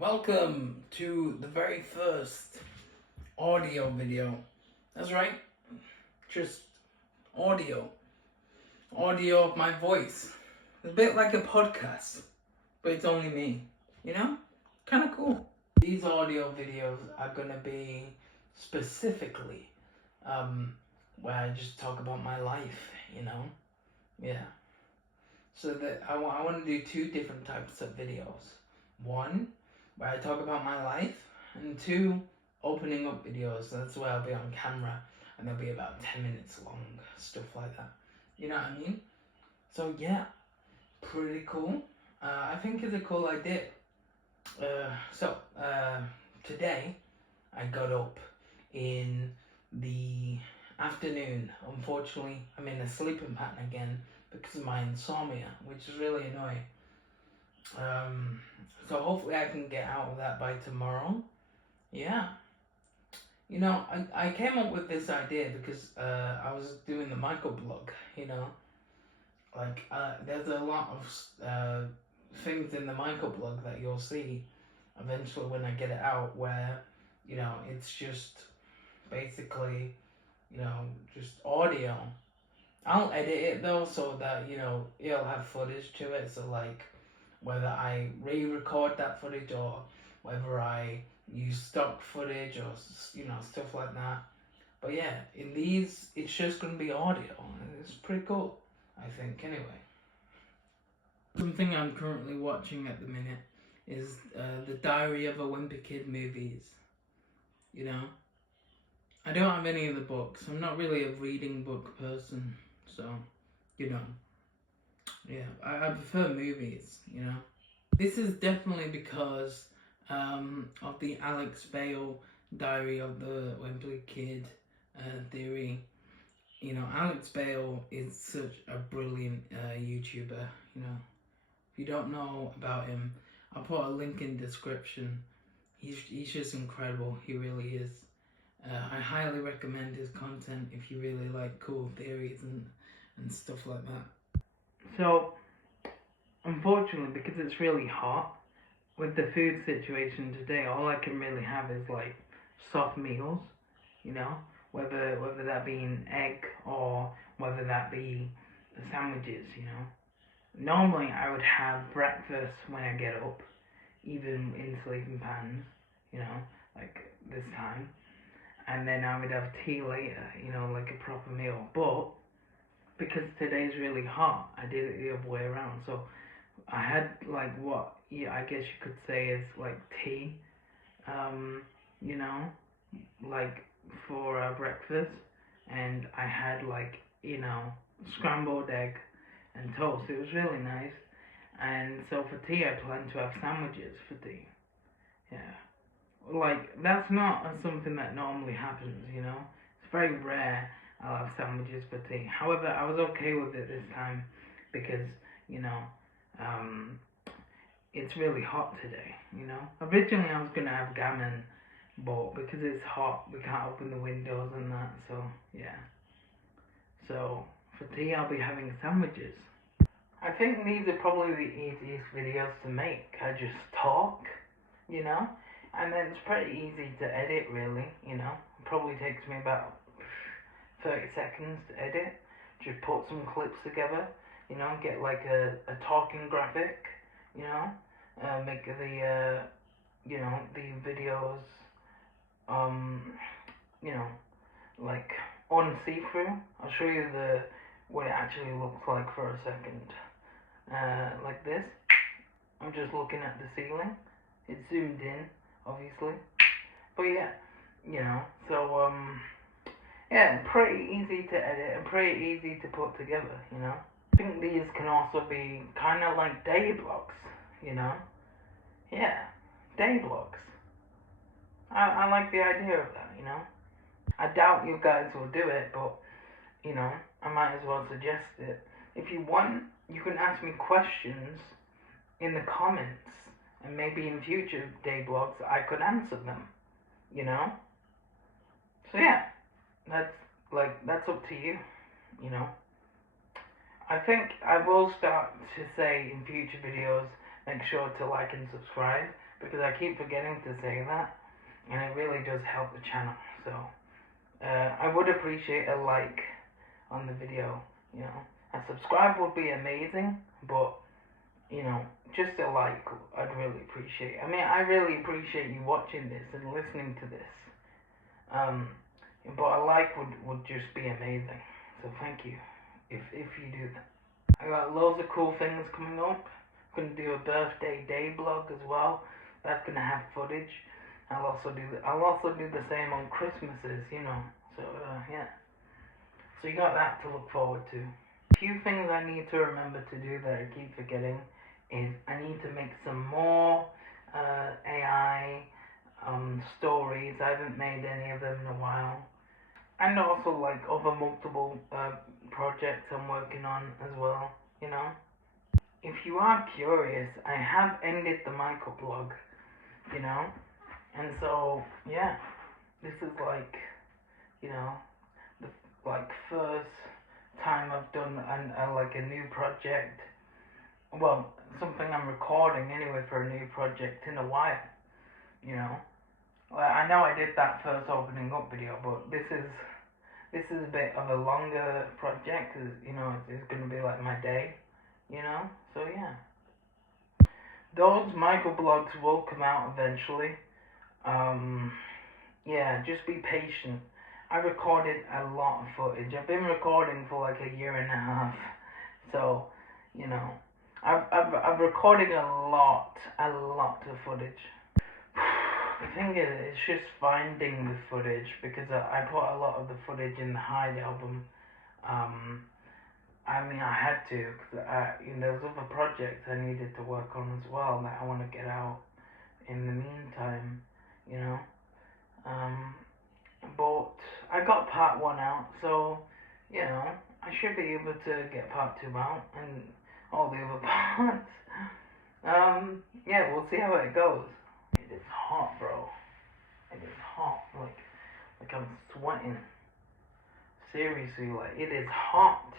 Welcome to the very first audio video. That's right, just audio. Audio of my voice. It's a bit like a podcast, but it's only me. You know? Kind of cool. These audio videos are gonna be specifically where I just talk about my life, you know? Yeah. So that I want to do two different types of videos. One, where I talk about my life, and two, opening up videos. That's where I'll be on camera, and they'll be about 10 minutes long, stuff like that. You know what I mean? So yeah, pretty cool. I think it's a cool idea. Today, I got up in the afternoon. Unfortunately, I'm in a sleeping pattern again because of my insomnia, which is really annoying. So hopefully I can get out of that by tomorrow. Yeah. You know, I came up with this idea because I was doing the microblog, you know. Like, there's a lot of things in the microblog that you'll see eventually when I get it out where, you know, it's just basically, you know, just audio. I'll edit it though so that, you know, it'll have footage to it. So, like, whether I re-record that footage or whether I use stock footage or, you know, stuff like that. But yeah, in these, it's just going to be audio. It's pretty cool, I think, anyway. Something I'm currently watching at the minute is the Diary of a Wimpy Kid movies. You know? I don't have any of the books. I'm not really a reading book person, so, you know. Yeah, I prefer movies, you know. This is definitely because of the Alex Bale Diary of the Wimpy Kid theory. You know, Alex Bale is such a brilliant YouTuber, you know. If you don't know about him, I'll put a link in the description. He's just incredible, he really is. I highly recommend his content if you really like cool theories and stuff like that. So, unfortunately, because it's really hot, with the food situation today, all I can really have is like soft meals, you know, whether that be an egg or whether that be sandwiches, you know. Normally, I would have breakfast when I get up, even in sleeping patterns, you know, like this time, and then I would have tea later, you know, like a proper meal. But because today's really hot, I did it the other way around. So I had like what I guess you could say is like tea, you know, like for breakfast, and I had like, you know, scrambled egg and toast. It was really nice. And so for tea, I plan to have sandwiches for tea. Yeah, like that's not something that normally happens, you know. It's very rare I'll have sandwiches for tea. However, I was okay with it this time because, you know, um, it's really hot today, you know. Originally I was gonna have gammon, but because it's hot, we can't open the windows and that, so yeah. So for tea, I'll be having sandwiches. I think these are probably the easiest videos to make. I just talk, you know, and then it's pretty easy to edit, really, you know. It probably takes me about 30 seconds to edit. Just put some clips together, you know, get like a talking graphic, you know, make the, you know, the videos, you know, like on see-through. I'll show you what it actually looks like for a second. Like this. I'm just looking at the ceiling. It's zoomed in, obviously. But yeah, you know, so yeah, pretty easy to edit and pretty easy to put together, you know. I think these can also be kind of like day vlogs, you know. Yeah, day vlogs. I like the idea of that, you know. I doubt you guys will do it, but, you know, I might as well suggest it. If you want, you can ask me questions in the comments, and maybe in future day vlogs I could answer them, you know? So yeah, that's up to you, you know? I think I will start to say in future videos, make sure to like and subscribe, because I keep forgetting to say that, and it really does help the channel. So I would appreciate a like on the video, you know. A subscribe would be amazing, but you know, just a like I'd really appreciate. I mean, I really appreciate you watching this and listening to this. But a like would just be amazing. So thank you if you do that. I got loads of cool things coming up. I'm gonna do a birthday day vlog as well. That's gonna have footage. I'll also do the same on Christmases, you know. So yeah. So you got that to look forward to. A few things I need to remember to do that I keep forgetting is I need to make some more AI stories. I haven't made any of them in a while. And also like other multiple projects I'm working on as well, you know. If you are curious, I have ended the microblog, you know. And so, yeah, this is like, you know, the first time I've done like a new project. Well, something I'm recording anyway for a new project in a while, you know. Well, I know I did that first opening up video, but this is a bit of a longer project, cause, you know, it's gonna be like my day, you know. So yeah, those microblogs will come out eventually. Yeah, just be patient. I recorded a lot of footage. I've been recording for like a year and a half, so you know, I've recorded a lot of footage. The thing is, it's just finding the footage, because I put a lot of the footage in the Hide album. I mean, I had to, because you know, there's other projects I needed to work on as well that I want to get out in the meantime, you know. But I got part 1 out, so you know, I should be able to get part 2 out and all the other parts. Yeah, we'll see how it goes. It is hot, bro. It is hot. Like I'm sweating. Seriously, like it is hot.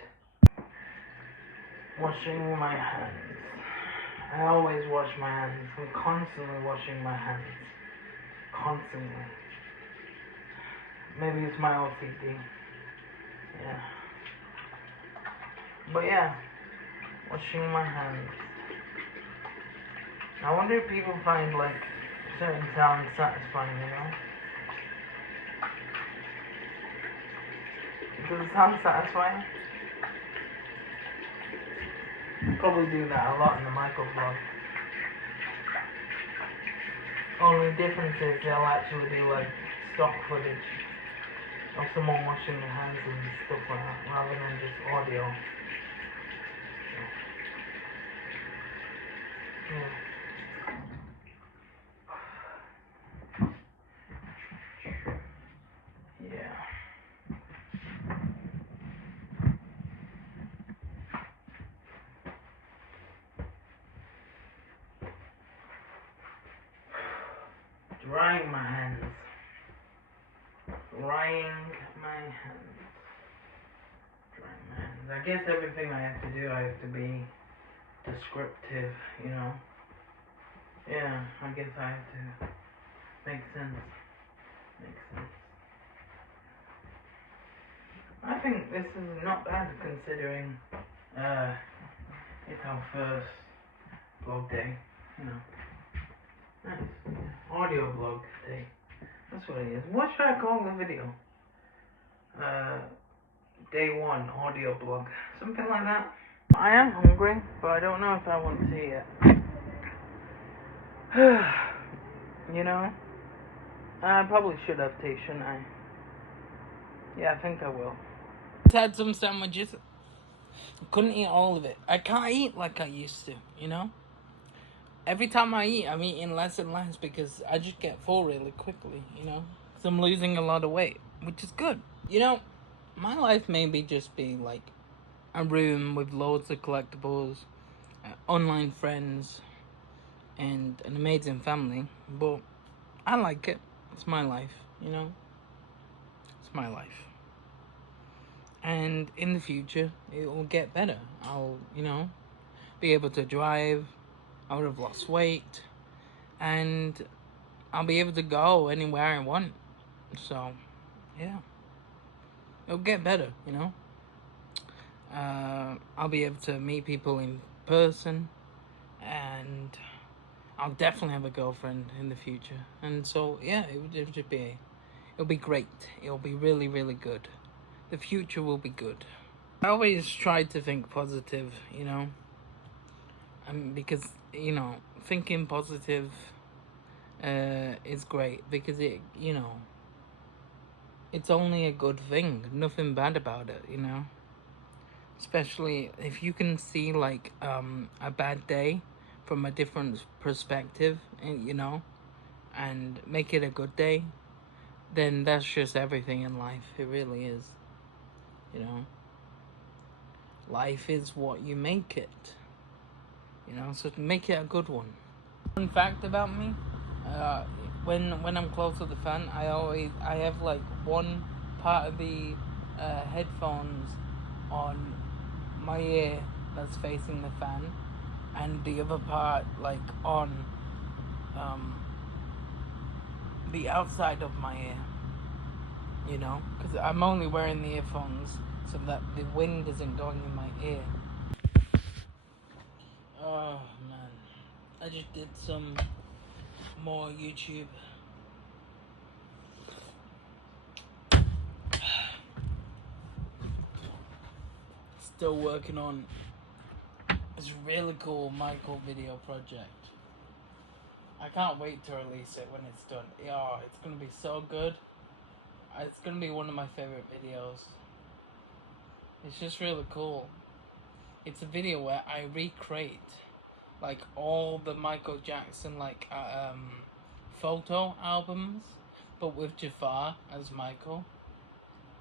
Washing my hands. I always wash my hands. I'm constantly washing my hands. Constantly. Maybe it's my OCD. Yeah. But yeah, washing my hands. I wonder if people find like certain sounds satisfying, you know? Does it sound satisfying? Probably do that a lot in the microblog. Only difference is they'll actually be like stock footage of someone washing their hands and stuff like that, rather than just audio. Yeah. Yeah. Drying my hands. Drying my hands. Drying my hands. I guess everything I have to do, I have to be descriptive, you know? Yeah, I guess I have to. Makes sense. Makes sense. I think this is not bad considering it's our first vlog day, you know. Nice. Audio vlog day. That's what it is. What should I call the video? Day 1 audio blog. Something like that. I am hungry, but I don't know if I want to eat it. You know? I probably should have tea, shouldn't I? Yeah, I think I will. Had some sandwiches. Couldn't eat all of it. I can't eat like I used to, you know? Every time I eat, I'm eating less and less because I just get full really quickly, you know? Because I'm losing a lot of weight, which is good. You know, my life maybe just be like a room with loads of collectibles, online friends, and an amazing family, but I like it. It's my life, you know? It's my life. And in the future, it will get better. I'll, you know, be able to drive. I would have lost weight. and I'll be able to go anywhere I want. So, yeah, it'll get better, you know. I'll be able to meet people in person, and I'll definitely have a girlfriend in the future. And so, yeah, it'll be great. It'll be really, really good. The future will be good. I always try to think positive, you know, because you know, thinking positive is great because it's only a good thing. Nothing bad about it, you know. Especially if you can see like a bad day from a different perspective, you know, and make it a good day, then that's just everything in life. It really is, you know. Life is what you make it, you know. So make it a good one. Fun fact about me: uh, when I'm close to the fan, I have like one part of the headphones on my ear that's facing the fan, and the other part like on the outside of my ear. You know, because I'm only wearing the earphones so that the wind isn't going in my ear. Oh man, I just did some more YouTube. Still working on this really cool Michael video project. I can't wait to release it when it's done. Yeah, it's gonna be so good. It's gonna be one of my favorite videos. It's just really cool. It's a video where I recreate like all the Michael Jackson photo albums, but with Jafar as Michael.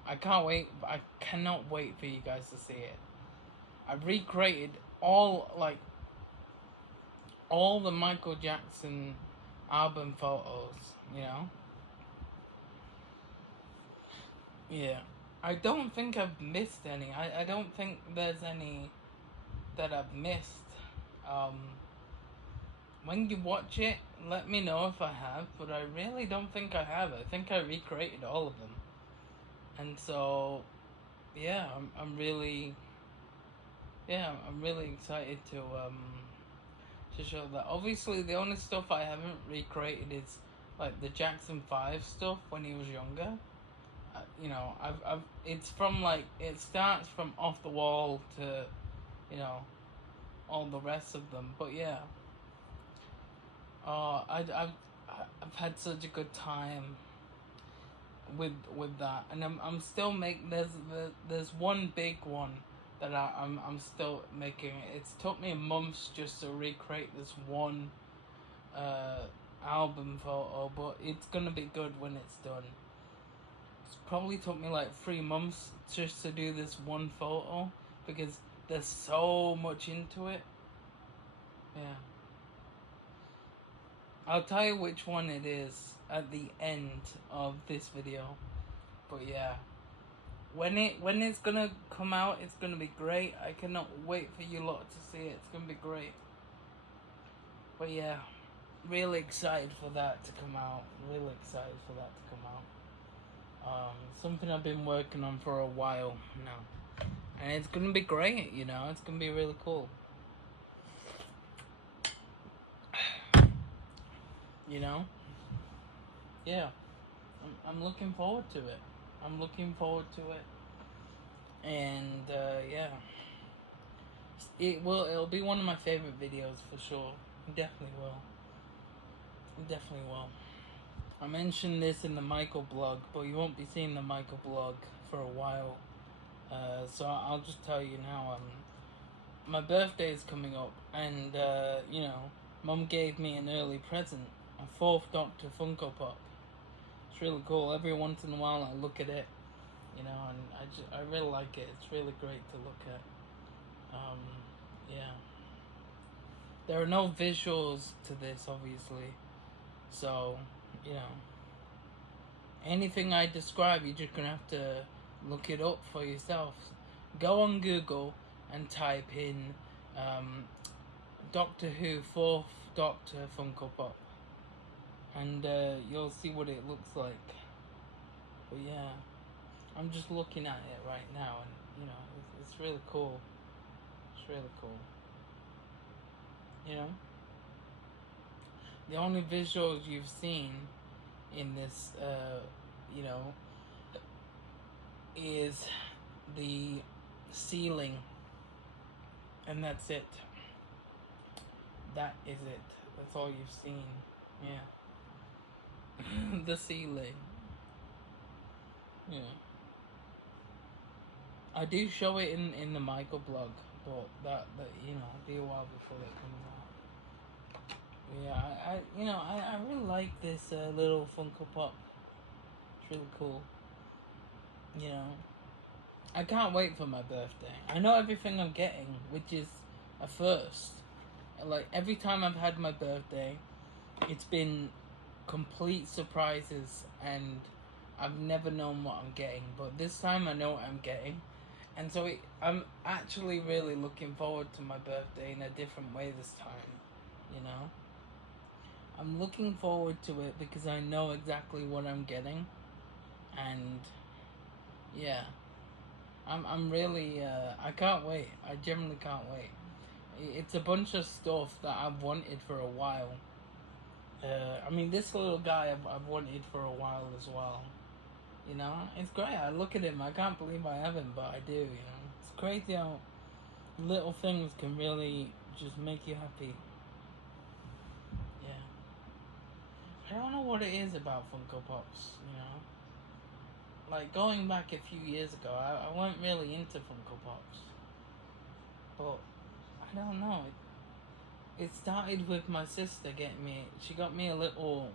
I can't wait. I cannot wait for you guys to see it. I recreated all the Michael Jackson album photos, you know? Yeah. I don't think I've missed any. I don't think there's any that I've missed. When you watch it, let me know if I have, but I really don't think I have. I think I recreated all of them. And so, yeah, I'm really excited to show that. Obviously, the only stuff I haven't recreated is like the Jackson 5 stuff when he was younger. You know, it's from like, it starts from Off the Wall to, you know, all the rest of them. But yeah, I've had such a good time with that, and I'm still making. There's one big one that I'm still making. It's took me months just to recreate this one album photo, but it's gonna be good when it's done. It's probably took me like 3 months just to do this one photo because there's so much into it. Yeah. I'll tell you which one it is at the end of this video. But yeah. When it's gonna come out, it's gonna be great. I cannot wait for you lot to see it. It's gonna be great. But yeah, really excited for that to come out. Really excited for that to come out. Something I've been working on for a while now, and it's gonna be great. You know, it's gonna be really cool. You know, yeah, I'm looking forward to it. I'm looking forward to it, and yeah, it'll be one of my favorite videos for sure. It definitely will. It definitely will. I mentioned this in the Michael blog, but you won't be seeing the Michael blog for a while. So I'll just tell you now. My birthday is coming up, and you know, Mum gave me an early present, a fourth Doctor Funko Pop. It's really cool. Every once in a while, I look at it, you know, and I really like it. It's really great to look at. Yeah. There are no visuals to this, obviously, so you know, anything I describe, you're just gonna have to look it up for yourself. Go on Google and type in Doctor Who Fourth Doctor Funko Pop. and you'll see what it looks like. But yeah, I'm just looking at it right now, and you know, it's really cool. It's really cool. You know, the only visuals you've seen in this, you know, is the ceiling, and that's it. That is it. That's all you've seen. Yeah. The ceiling. Yeah. I do show it in the Michael blog, but that you know, it'll be a while before that comes out. Yeah, I really like this little Funko Pop. It's really cool. You know, I can't wait for my birthday. I know everything I'm getting, which is a first. Like every time I've had my birthday, it's been complete surprises, and I've never known what I'm getting. But this time I know what I'm getting, and so I'm actually really looking forward to my birthday in a different way this time. You know, I'm looking forward to it because I know exactly what I'm getting, and yeah, I'm really I can't wait. I genuinely can't wait. It's a bunch of stuff that I've wanted for a while. I mean, this little guy I've wanted for a while as well. You know, it's great. I look at him, I can't believe I have him, but I do. You know, it's crazy how little things can really just make you happy. Yeah, I don't know what it is about Funko Pops. You know, like going back a few years ago, I wasn't really into Funko Pops, but I don't know. It started with my sister getting me. She got me a little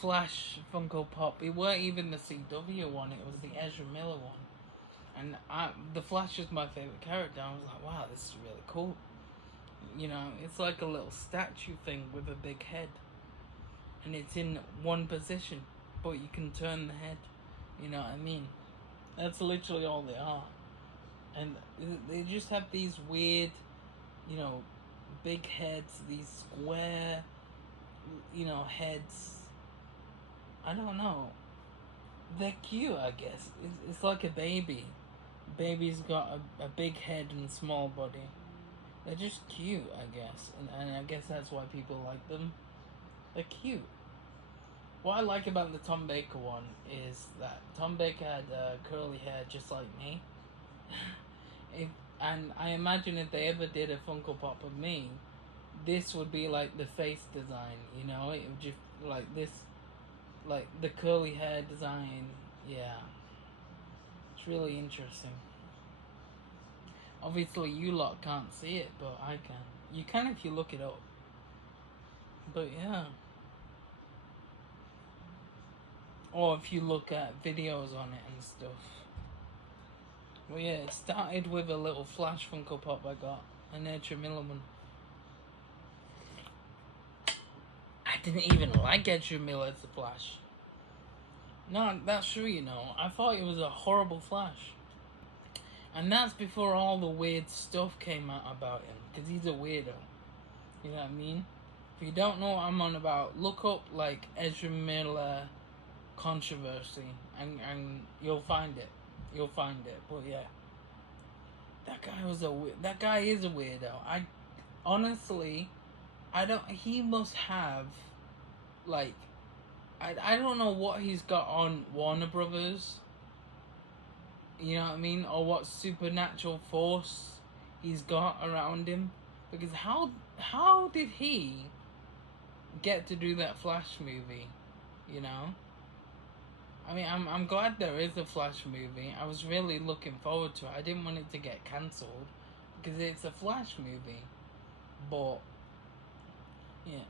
Flash Funko Pop. It weren't even the CW one. It was the Ezra Miller one. And the Flash is my favorite character. I was like, wow, this is really cool. You know, it's like a little statue thing with a big head, and it's in one position, but you can turn the head. You know what I mean? That's literally all they are. And they just have these weird, you know, big heads, these square, you know, heads. I don't know. They're cute, I guess. It's like a baby. Baby's got a big head and small body. They're just cute, I guess. And I guess that's why people like them. They're cute. What I like about the Tom Baker one is that Tom Baker had curly hair just like me. if, and I imagine if they ever did a Funko Pop of me, this would be like the face design, you know? It would just like this, like the curly hair design. Yeah. It's really interesting. Obviously, you lot can't see it, but I can. You can if you look it up. But yeah. Or if you look at videos on it and stuff. Well, yeah, it started with a little Flash Funko Pop I got, an Ezra Miller one. I didn't even like Ezra Miller as the Flash. No, that's true, you know. I thought he was a horrible Flash. And that's before all the weird stuff came out about him, because he's a weirdo. You know what I mean? If you don't know what I'm on about, look up, like, Ezra Miller controversy, and you'll find it. You'll find it. But yeah. That guy is a weirdo. I honestly, I don't. He must have like, I don't know what he's got on Warner Brothers. You know what I mean, or what supernatural force he's got around him. Because how did he get to do that Flash movie? You know. I mean, I'm glad there is a Flash movie. I was really looking forward to it. I didn't want it to get cancelled because it's a Flash movie. But yeah,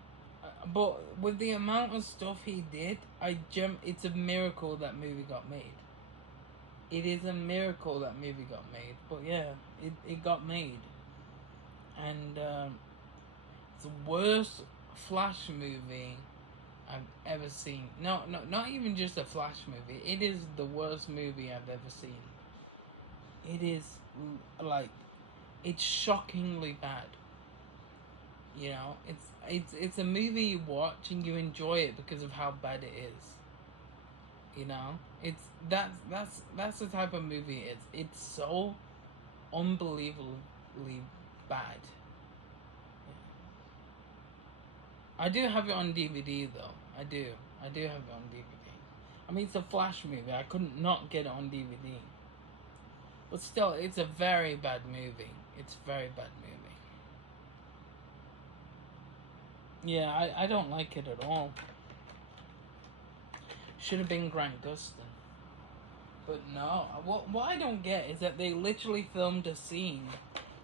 but with the amount of stuff he did, it's a miracle that movie got made. It is a miracle that movie got made. But yeah, it got made, and it's the worst Flash movie I've ever seen. No, not even just a Flash movie. It is the worst movie I've ever seen. It is like, it's shockingly bad. You know, it's a movie you watch and you enjoy it because of how bad it is. You know, it's that's the type of movie it is. It's so unbelievably bad. I do have it on DVD though. I do have it on DVD. I mean, it's a Flash movie. I couldn't not get it on DVD. But still, it's a very bad movie. It's a very bad movie. Yeah, I don't like it at all. Should have been Grant Gustin. But no, what I don't get is that they literally filmed a scene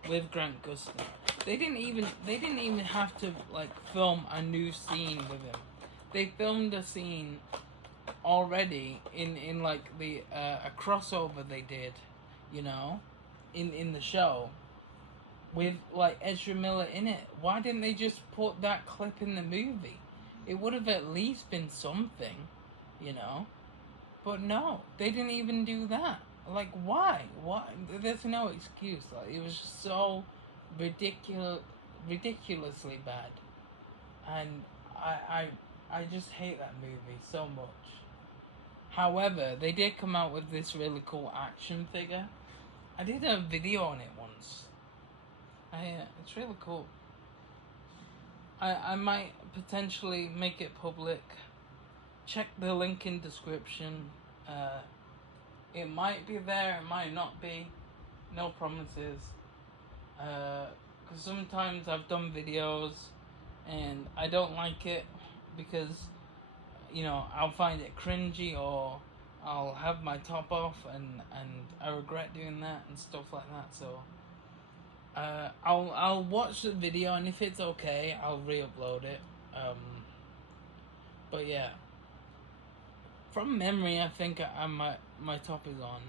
with Grant Gustin. They didn't even have to like film a new scene with him. They filmed a scene already in like the a crossover they did, you know, in the show with like Ezra Miller in it. Why didn't they just put that clip in the movie? It would have at least been something, you know. But no, they didn't even do that. Like, why? Why? There's no excuse. Like, it was so ridiculously bad, and I just hate that movie so much. However, they did come out with this really cool action figure. I did a video on it once. It's really cool. I might potentially make it public. Check the link in description. It might be there, it might not be. No promises. Because sometimes I've done videos and I don't like it because, you know, I'll find it cringy or I'll have my top off and I regret doing that and stuff like that. So I'll watch the video and if it's okay, I'll re-upload it. But yeah. From memory, I think my top is on.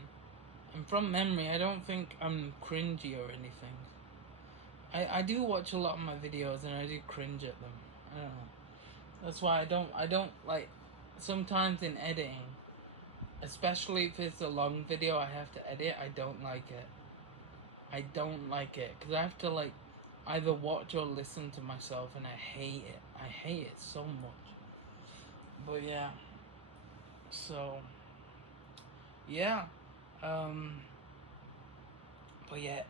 And from memory, I don't think I'm cringy or anything. I do watch a lot of my videos and I do cringe at them. I don't know. That's why I don't like, sometimes in editing, especially if it's a long video I have to edit, I don't like it. I don't like it. Because I have to like either watch or listen to myself and I hate it. I hate it so much. But yeah. So yeah. But yeah,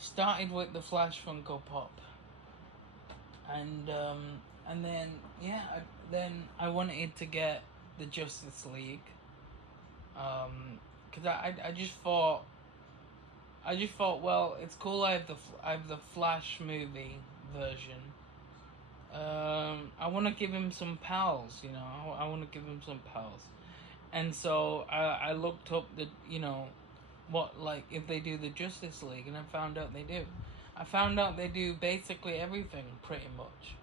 started with the Flash Funko Pop, and then yeah, then I wanted to get the Justice League, because I just thought well, it's cool. I have the Flash movie version. I want to give him some pals, you know. I want to give him some pals, and so I looked up the, you know, what, like, if they do the Justice League, and I found out they do. I found out they do basically everything, pretty much.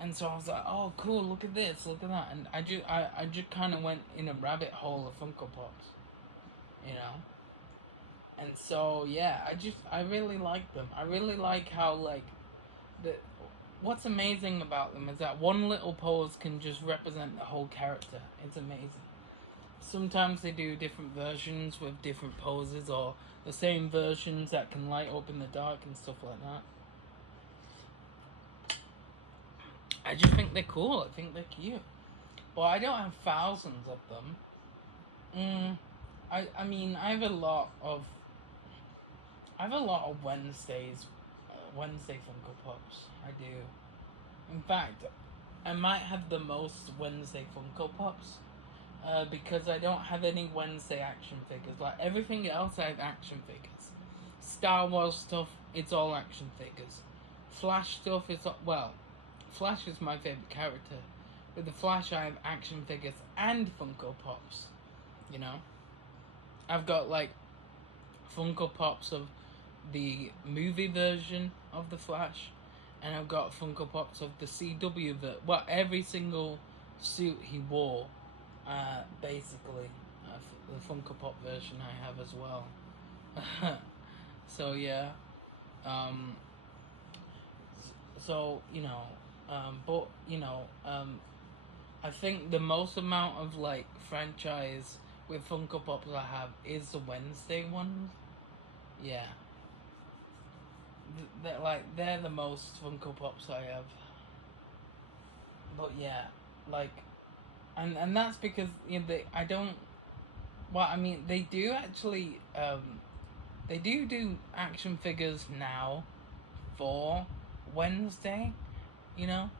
And so I was like, oh, cool, look at this, look at that. And I just kind of went in a rabbit hole of Funko Pops, you know? And so, yeah, I really like them. I really like how, like, what's amazing about them is that one little pose can just represent the whole character. It's amazing. Sometimes they do different versions with different poses or the same versions that can light up in the dark and stuff like that. I just think they're cool. I think they're cute. But I don't have thousands of them. I mean, I have a lot of Wednesday Funko Pops. I do. In fact, I might have the most Wednesday Funko Pops. Because I don't have any Wednesday action figures. Like, everything else I have action figures. Star Wars stuff, it's all action figures. Flash stuff is, well, Flash is my favourite character. With the Flash I have action figures and Funko Pops. You know? I've got like Funko Pops of the movie version of the Flash. And I've got Funko Pops of the CW well, every single suit he wore. Basically, the Funko Pop version I have as well. So yeah, so you know, but you know, I think the most amount of like franchise with Funko Pops I have is the Wednesday ones. Yeah, they're the most Funko Pops I have. But yeah, like, and that's because I don't. Well, I mean, they do actually. They do action figures now for Wednesday, you know.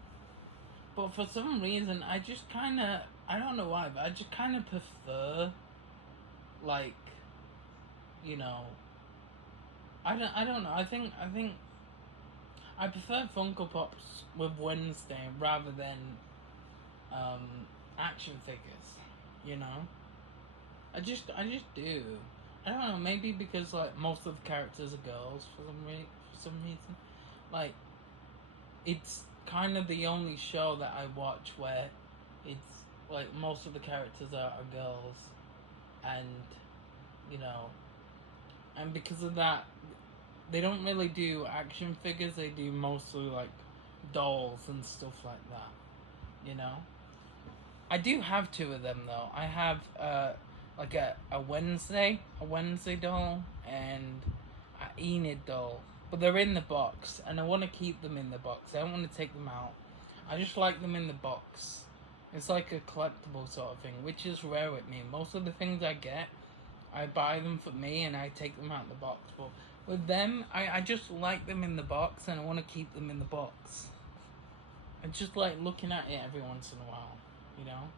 But for some reason, I just kind of, I don't know why, but I just kind of prefer, like, you know, I don't know. I think I prefer Funko Pops with Wednesday rather than action figures. You know, I just do. I don't know. Maybe because like most of the characters are girls for some reason. Like, it's kind of the only show that I watch where it's like most of the characters are girls, and you know, and because of that, they don't really do action figures. They do mostly like dolls and stuff like that. You know, I do have two of them though. I have like a Wednesday doll and a Enid doll, but they're in the box, and I want to keep them in the box. I don't want to take them out. I just like them in the box. It's like a collectible sort of thing, which is rare with me. Most of the things I get, I buy them for me and I take them out of the box. But with them, I just like them in the box and I want to keep them in the box. I just like looking at it every once in a while, you know?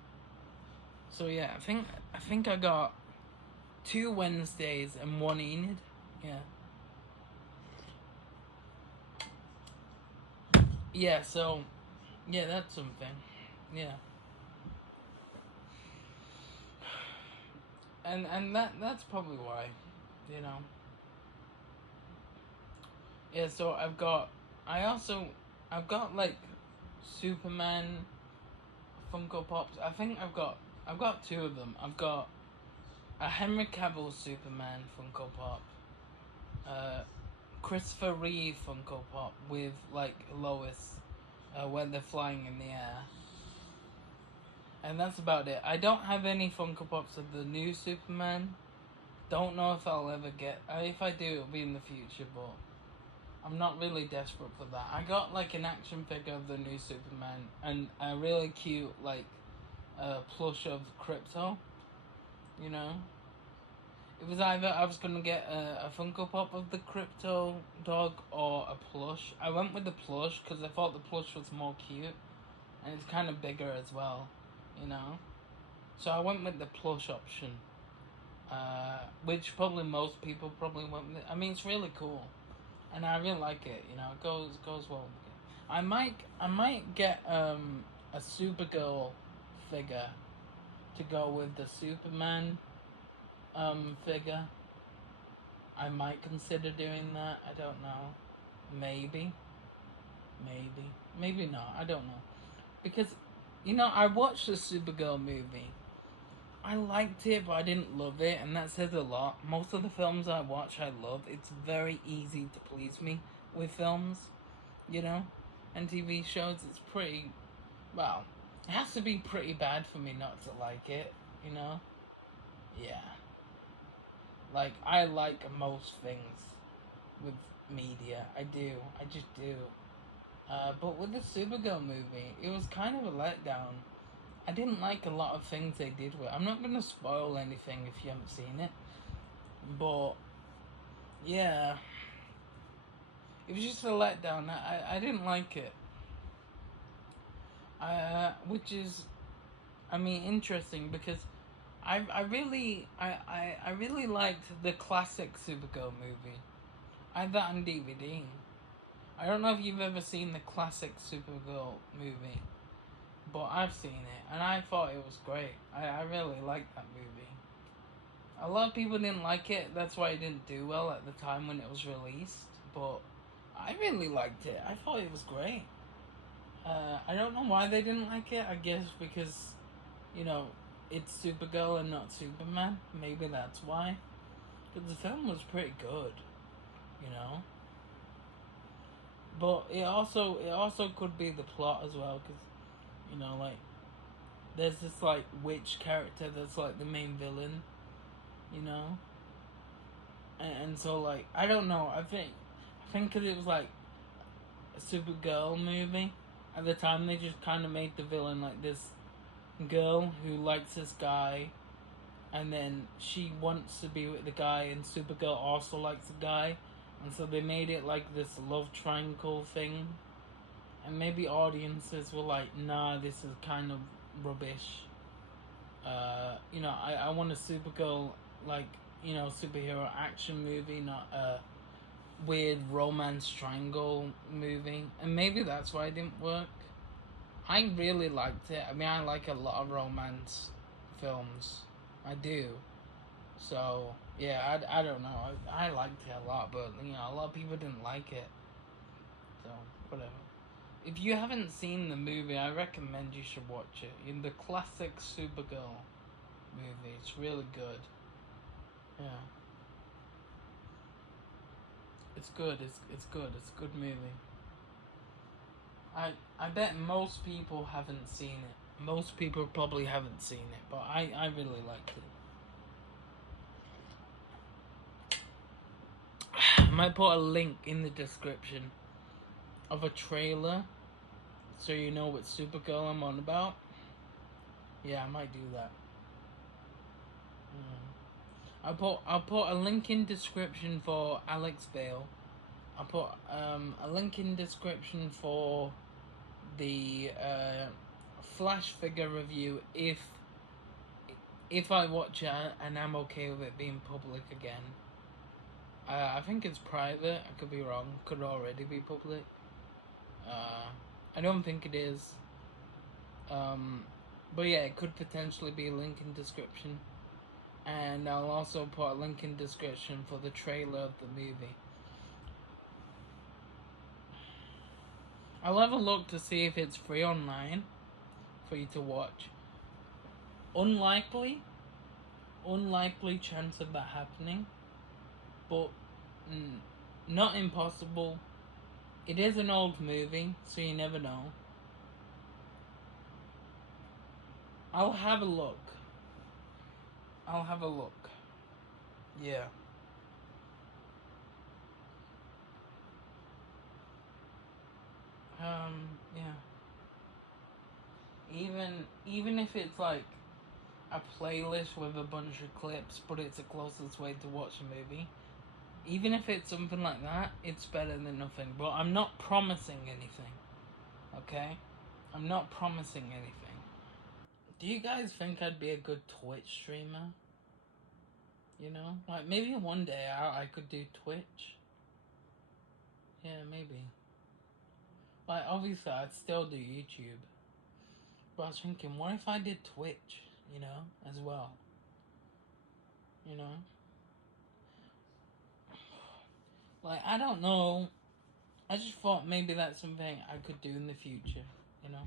So yeah, I think I got 2 Wednesdays and 1 Enid. Yeah. Yeah, so yeah, that's something. Yeah. And that's probably why, you know. Yeah, so I've got like Superman Funko Pops. I've got 2 of them. I've got a Henry Cavill Superman Funko Pop, uh, Christopher Reeve Funko Pop with like Lois, when they're flying in the air, and that's about it. I don't have any Funko Pops of the new Superman. Don't know if I'll ever get. If I do, it'll be in the future, but I'm not really desperate for that. I got like an action figure of the new Superman and a really cute like plush of Crypto. You know, it was either I was gonna get a Funko Pop of the Crypto dog or a plush. I went with the plush because I thought the plush was more cute and it's kind of bigger as well. You know, so I went with the plush option, which probably most people probably went with. I mean, it's really cool. And I really like it. You know, it goes well with it. I might get a Supergirl figure to go with the Superman figure. I might consider doing that. I don't know. Maybe, maybe not. I don't know because you know I watched the Supergirl movie. I liked it, but I didn't love it, and that says a lot. Most of the films I watch, I love. It's very easy to please me with films, you know, and TV shows. It's pretty, well, it has to be pretty bad for me not to like it, you know? Yeah. Like, I like most things with media. I do. I just do. But with the Supergirl movie, it was kind of a letdown. I didn't like a lot of things they did with it. I'm not going to spoil anything if you haven't seen it. But, yeah. It was just a letdown. I didn't like it. Which is, I mean, interesting because I really liked the classic Supergirl movie. I had that on DVD. I don't know if you've ever seen the classic Supergirl movie, but I've seen it and I thought it was great. I really liked that movie. A lot of people didn't like it. That's why it didn't do well at the time when it was released. But I really liked it. I thought it was great. I don't know why they didn't like it. I guess because, you know, it's Supergirl and not Superman. Maybe that's why. Because the film was pretty good, you know. But it also could be the plot as well. Because, you know, like there's this like witch character that's like the main villain, you know. And so like I don't know. I think because it was like a Supergirl movie. At the time, they just kind of made the villain like this girl who likes this guy, and then she wants to be with the guy, and Supergirl also likes the guy, and so they made it like this love triangle thing. And maybe audiences were like, nah, this is kind of rubbish. I want a Supergirl, like, superhero action movie, not a weird romance triangle movie. And maybe that's why it didn't work. I really liked it. I mean, I like a lot of romance films. I do. So, yeah, I don't know. I liked it a lot, but, a lot of people didn't like it. So, whatever. If you haven't seen the movie, I recommend you should watch it. In the classic Supergirl movie, it's really good. Yeah, it's good. It's good. It's a good movie. I bet most people haven't seen it. Most people probably haven't seen it, but I really liked it. I might put a link in the description of a trailer so you know what Supergirl I'm on about. Yeah, I might do that. I'll put a link in description for Alex Bale. I'll put a link in description for the Flash figure review if I watch it and I'm okay with it being public again. I think it's private. I could be wrong. Could already be public. I don't think it is. But yeah, it could potentially be a link in description. And I'll also put a link in description for the trailer of the movie. I'll have a look to see if it's free online for you to watch. Unlikely chance of that happening, but not impossible. It is an old movie, so you never know. I'll have a look. Yeah. Yeah. Even if it's like a playlist with a bunch of clips, but it's the closest way to watch a movie. Even if it's something like that, it's better than nothing. But I'm not promising anything. Okay? I'm not promising anything. Do you guys think I'd be a good Twitch streamer? Like maybe one day I could do Twitch. Yeah, maybe. Like obviously I'd still do YouTube. But I was thinking, what if I did Twitch, as well? You know? Like, I don't know. I just thought maybe that's something I could do in the future, you know?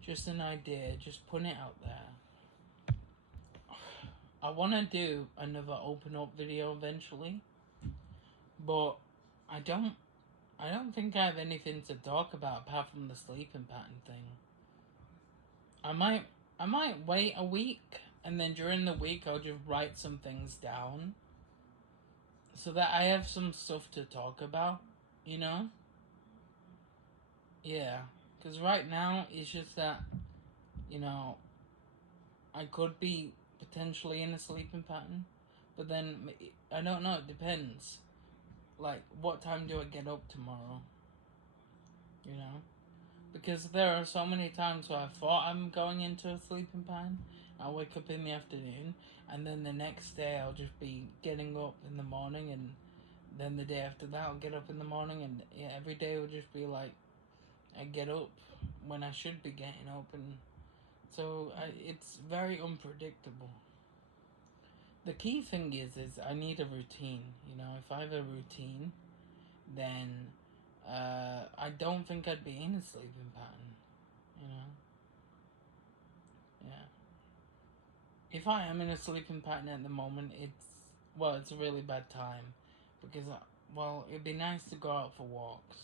Just an idea, just putting it out there. I want to do another open up video eventually, but I don't think I have anything to talk about apart from the sleeping pattern thing. I might wait a week and then during the week I'll just write some things down so that I have some stuff to talk about, you know? Yeah, because right now it's just that, I could be potentially in a sleeping pattern, but then I don't know, it depends. Like, what time do I get up tomorrow? You know? Because there are so many times where I thought I'm going into a sleeping pattern. I'll wake up in the afternoon, and then the next day I'll just be getting up in the morning, and then the day after that I'll get up in the morning, and every day will just be like I get up when I should be getting up, and so it's very unpredictable. The key thing is I need a routine. If I have a routine, then I don't think I'd be in a sleeping pattern. You know, yeah. If I am in a sleeping pattern at the moment, it's a really bad time, because it'd be nice to go out for walks.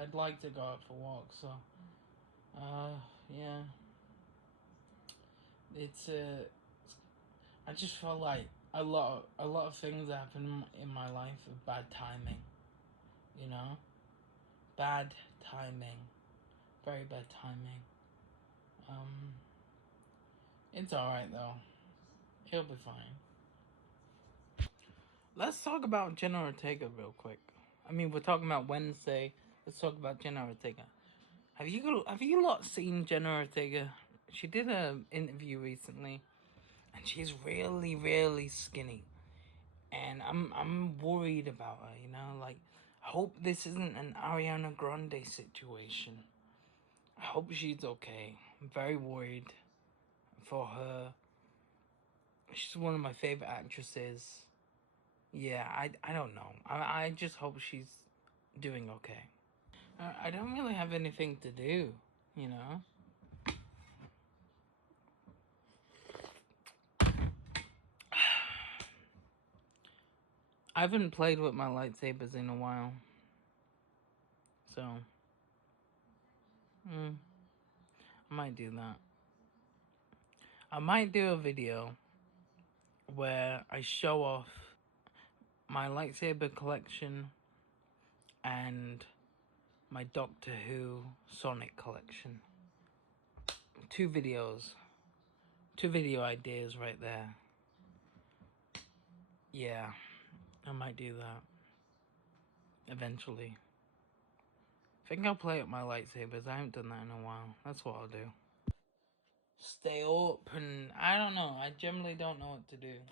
I'd like to go out for walks. So, yeah. It's I just feel like a lot of things happen in my life with bad timing. you know? Bad timing. Very bad timing. It's alright though. He'll be fine. Let's talk about Jenna Ortega real quick. I mean, we're talking about Wednesday. Let's talk about Jenna Ortega. Have you lot seen Jenna Ortega? She did an interview recently, and she's really, really skinny. And I'm worried about her, you know? Like, I hope this isn't an Ariana Grande situation. I hope she's okay. I'm very worried for her. She's one of my favorite actresses. Yeah, I don't know. I just hope she's doing okay. I don't really have anything to do, you know? I haven't played with my lightsabers in a while. So, I might do that. I might do a video where I show off my lightsaber collection and my Doctor Who Sonic collection. Two video ideas right there. Yeah, I might do that eventually. I think I'll play with my lightsabers. I haven't done that in a while. That's what I'll do. Stay up, and I don't know. I generally don't know what to do.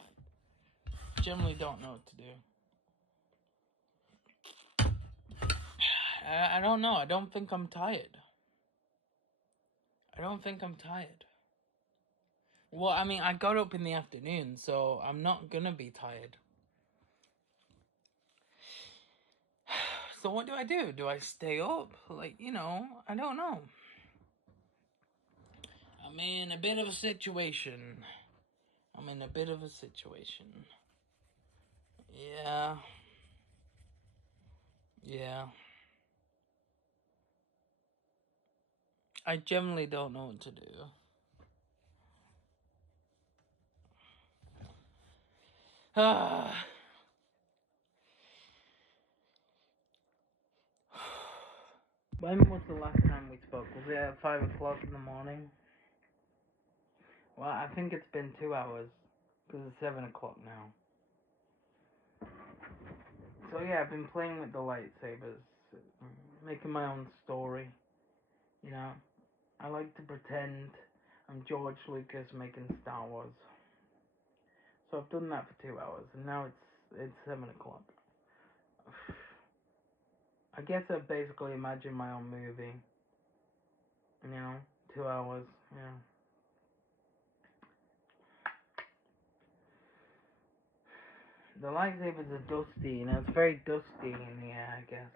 I don't know. I don't think I'm tired. Well, I mean, I got up in the afternoon, so I'm not gonna be tired. So what do? Do I stay up? Like, you know, I don't know. I'm in a bit of a situation. Yeah. I generally don't know what to do. When was the last time we spoke? Was it at 5 o'clock in the morning? Well, I think it's been 2 hours, because it's 7 o'clock now. So yeah, I've been playing with the lightsabers, making my own story, you know. I like to pretend I'm George Lucas making Star Wars. So I've done that for 2 hours, and now it's 7 o'clock. I guess I basically imagine my own movie, you know, 2 hours, yeah. The lightsabers are dusty, you know, it's very dusty in the air, I guess.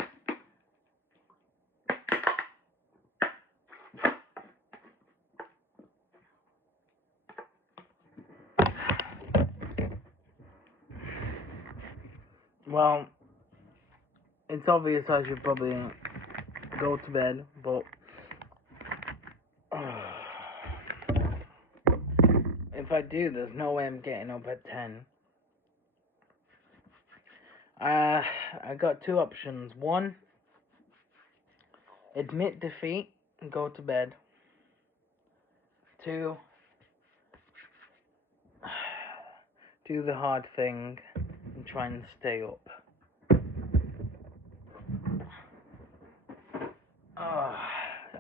Well, it's obvious I should probably go to bed, but if I do, there's no way I'm getting up at 10. I got two options. One, admit defeat and go to bed. Two, do the hard thing and try and stay up.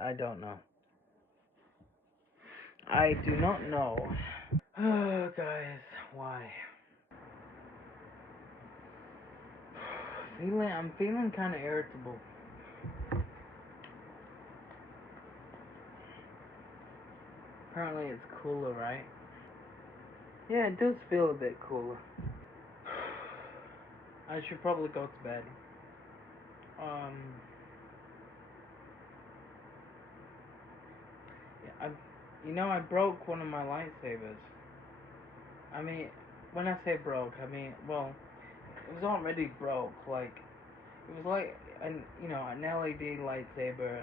I don't know. I do not know. Oh, guys, why? I'm feeling kind of irritable. Apparently it's cooler, right? Yeah, it does feel a bit cooler. I should probably go to bed. Yeah, I broke one of my lightsabers. I mean, when I say broke, I mean, well, it was already broke. Like, it was like an LED lightsaber,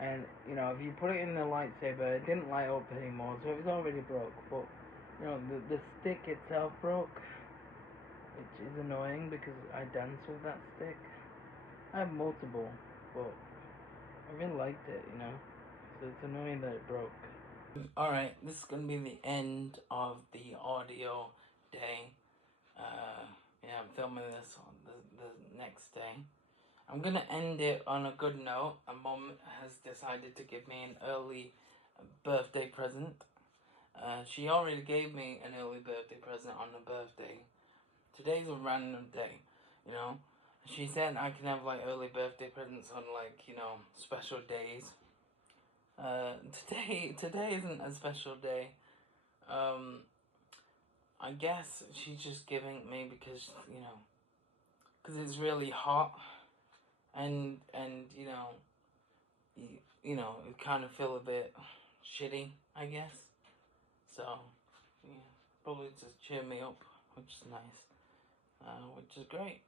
and if you put it in the lightsaber, it didn't light up anymore, so it was already broke. But the stick itself broke, which is annoying because I dance with that stick. I have multiple, but I really liked it, you know? So it's annoying that it broke. Alright, this is gonna be the end of the audio day. Yeah, I'm filming this on the next day. I'm gonna end it on a good note. A mum has decided to give me an early birthday present. She already gave me an early birthday present on her birthday. Today's a random day, you know? She said I can have like early birthday presents on like, you know, special days. Today isn't a special day. I guess she's just giving me because, you know, because it's really hot, and you know, you know, it kind of feel a bit shitty, I guess. So, yeah, probably just cheer me up, which is nice, which is great.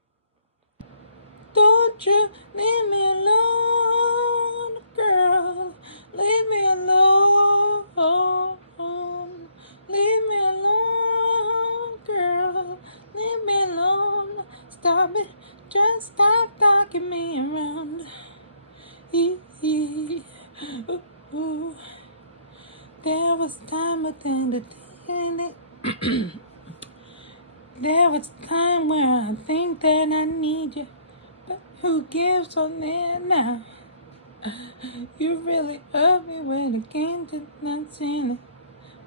Don't you leave me alone, girl. Leave me alone. Leave me alone, girl. Leave me alone. Stop it. Just stop knocking me around. Ooh, ooh. There was time within the day. There was time where I think that I need you. But who gives on there now? You really hurt me when it came to not seeing it.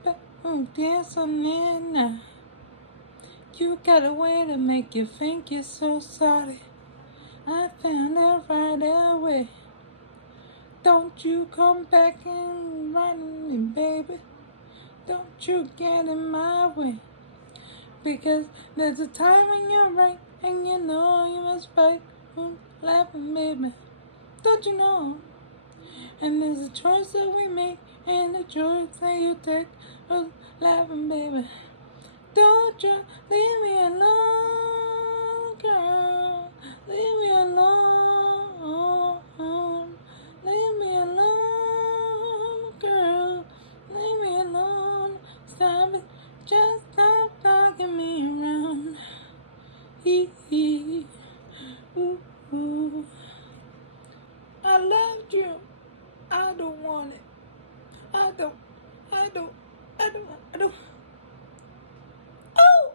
But who gives on there now? You got a way to make you think you're so sorry. I found out right away. Don't you come back and run me, baby. Don't you get in my way. Because there's a time when you're right and you know you must fight. Who's laughing, baby? Don't you know? And there's a choice that we make and a choice that you take. Who's laughing, baby? Don't you leave me alone, girl. Leave me alone. Leave me alone, girl. Leave me alone. Stop it. Just stop knocking me around. Hee hee. Ooh, ooh. I loved you. I don't want it. I don't. Oh!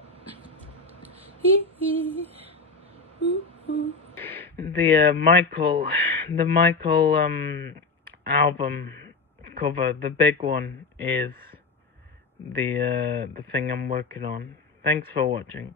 Hee hee. Ooh, ooh. The Michael album cover, the big one, is the thing I'm working on. Thanks for watching.